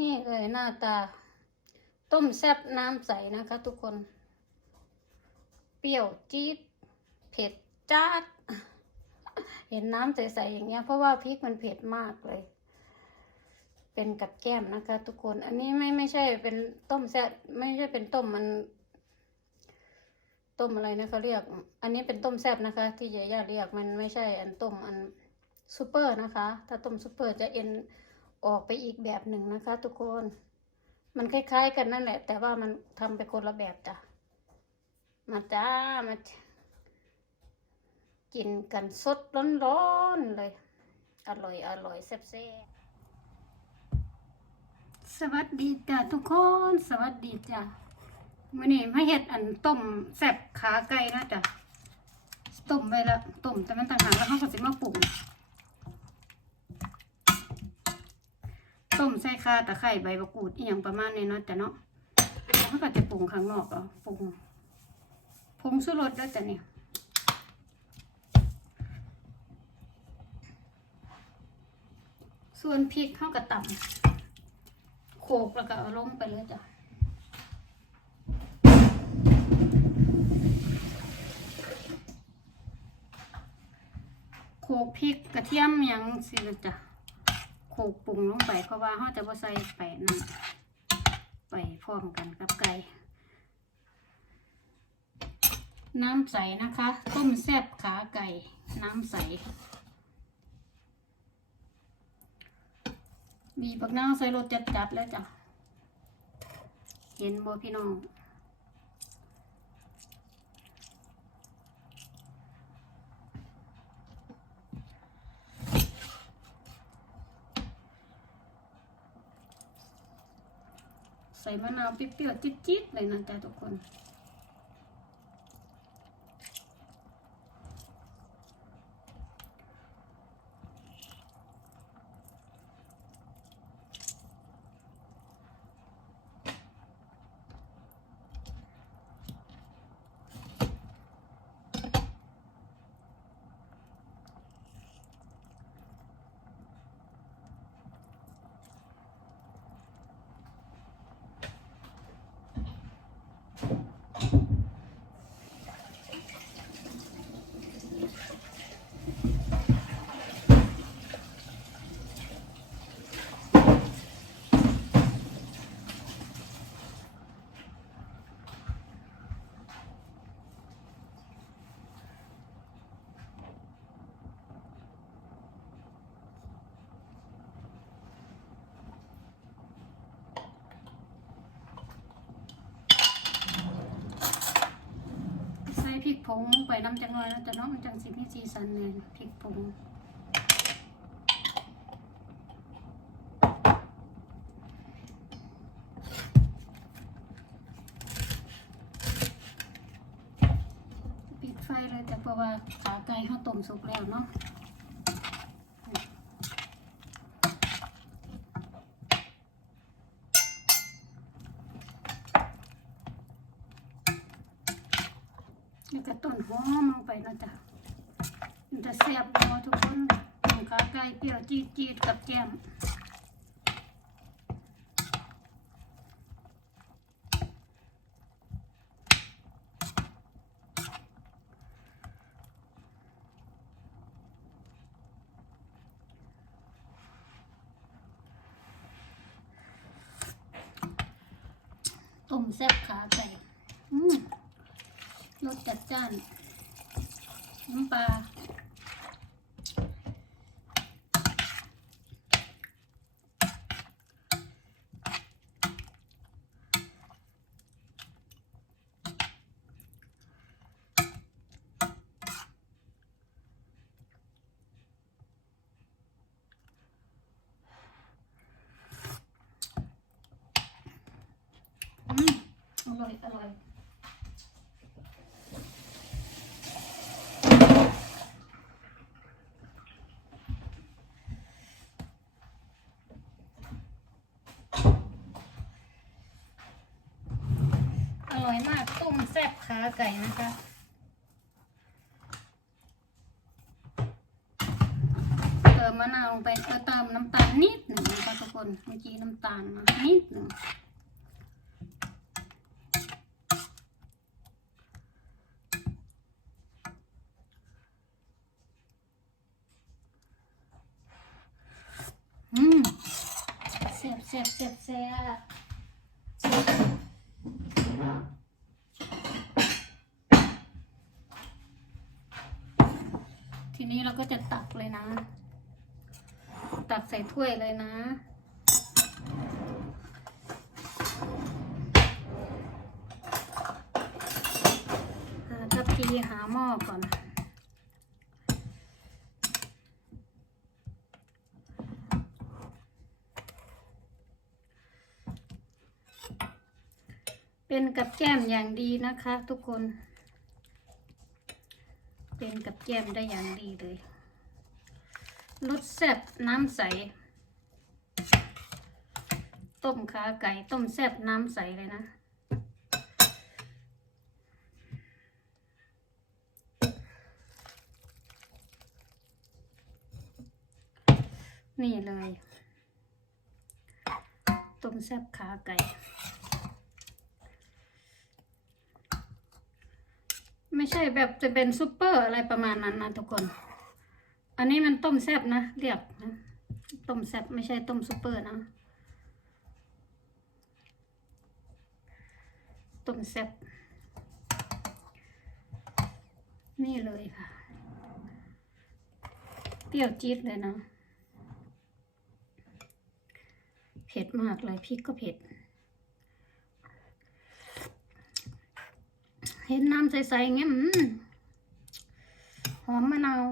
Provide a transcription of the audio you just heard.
นี่เลยหน้าตา ต้มแซ่บน้ำใสนะคะทุกคน เปรี้ยวจี๊ดเผ็ดจ้าดเห็นน้ำใสๆอย่างเงี้ยเพราะว่าพริกมันเผ็ดมากเลย เป็นกับแก้มนะคะ ทุกคน อันนี้ไม่ไม่ใช่เป็นต้มแซ่บไม่ใช่เป็นต้มมัน ต้มอะไรนะเขาเรียก อันนี้เป็นต้มแซ่บนะคะ ที่ยาย่าเรียกมันไม่ใช่อันต้มอันซูเปอร์นะคะ ถ้าต้มซูเปอร์จะเอ็น ออกไปอีกแบบหนึ่งนะคะ ทุกคน มันคล้ายๆ กันนั่นแหละ แต่ว่ามันทำไปคนละแบบจ้ะ มาจ้า มากินกันสดร้อนๆเลย อร่อยอร่อยแซ่บๆสวัสดีจ้ะทุกคน สวัสดีจ้ะมื่อนี้มาเฮ็ดอันต้มแซ่บขาไก่นะจ้ะ ต้มไปแล้วต้มแต่มันต่างหากแล้วเขาก็สิมาปรุง ต้มใส่ข่าตะไคร้ใบมะกรูดอีหยังประมาณนี้เนาะจ้ะเนาะแล้วก็จะปรุงข้างนอกเอาปรุงผงชูรสแล้วจ้ะเนี่ยส่วนพริกเข้ากับต่ำโขกแล้วก็เอาลงไปเลยจ้ะโขลกพริกกระเทียมยังสิละจ้ะ โขลกปรุงลงไปเพราะว่าเขาจะบ่ใส่ไปนั่นไปพร้อมกันกับไก่น้ำใสนะคะ ต้มแซ่บขาไก่ น้ำใส มีบักน้าใส่รสจัดๆแล้วจ้ะ เห็นบ่พี่น้อง ใส่มะนาวเปรี้ยวๆจิ๊ดๆเลยนะจ๊ะทุกคน ผงไปน้ำจังเลยนะจะเนาะมันจังสิมีสีสันเลยพริกผงปิดไฟเลยแต่เพราะว่าขาไก่เขาต้มสุกแล้วเนาะ แล้วก็ต้นหอมลงไปนะจ๊ะมันจะแซ่บพอทุกคนต้มขาไก่เปรี้ยวจี๊ดจี๊ดๆกับแก้มต้มแซ่บขาไก่อืม รสจัดจ้าน น้ำปลาอืมอร่อย อร่อย อร่อยมาก ต้มแซ่ บขาไก่นะคะเติมมะนาวลงไปเออเติมน้ำตาลนิดหนึ่งนะคะทุกคนคนเมื่อกี้น้ำตาลมานิดหนึ่งอืมเสียบเสียบเสียบเสียบ เราก็จะตักเลยนะ ตักใส่ถ้วยเลยนะหาทัพพีหาหม้อก่อนเป็นกับแก้มอย่างดีนะคะทุกคน เป็นกับแก้มได้อย่างดีเลยรสแซ่บน้ำใส ต้มขาไก่ต้มแซ่บน้ำใสเลยนะนี่เลย ต้มแซ่บขาไก่ ไม่ ใช่แบบจะเป็นซุปเปอร์อะไรประมาณนั้นนะทุกคน อันนี้มันต้มแซบนะ เรียกนะต้มแซบไม่ใช่ต้มซุปเปอร์นะ ต้มแซบนี่เลยค่ะ เปรี้ยวจี๊ดเลยนะ เผ็ดมากเลยพริกก็เผ็ด เห็นน้ำใสๆเงี้ยหอมมะนาว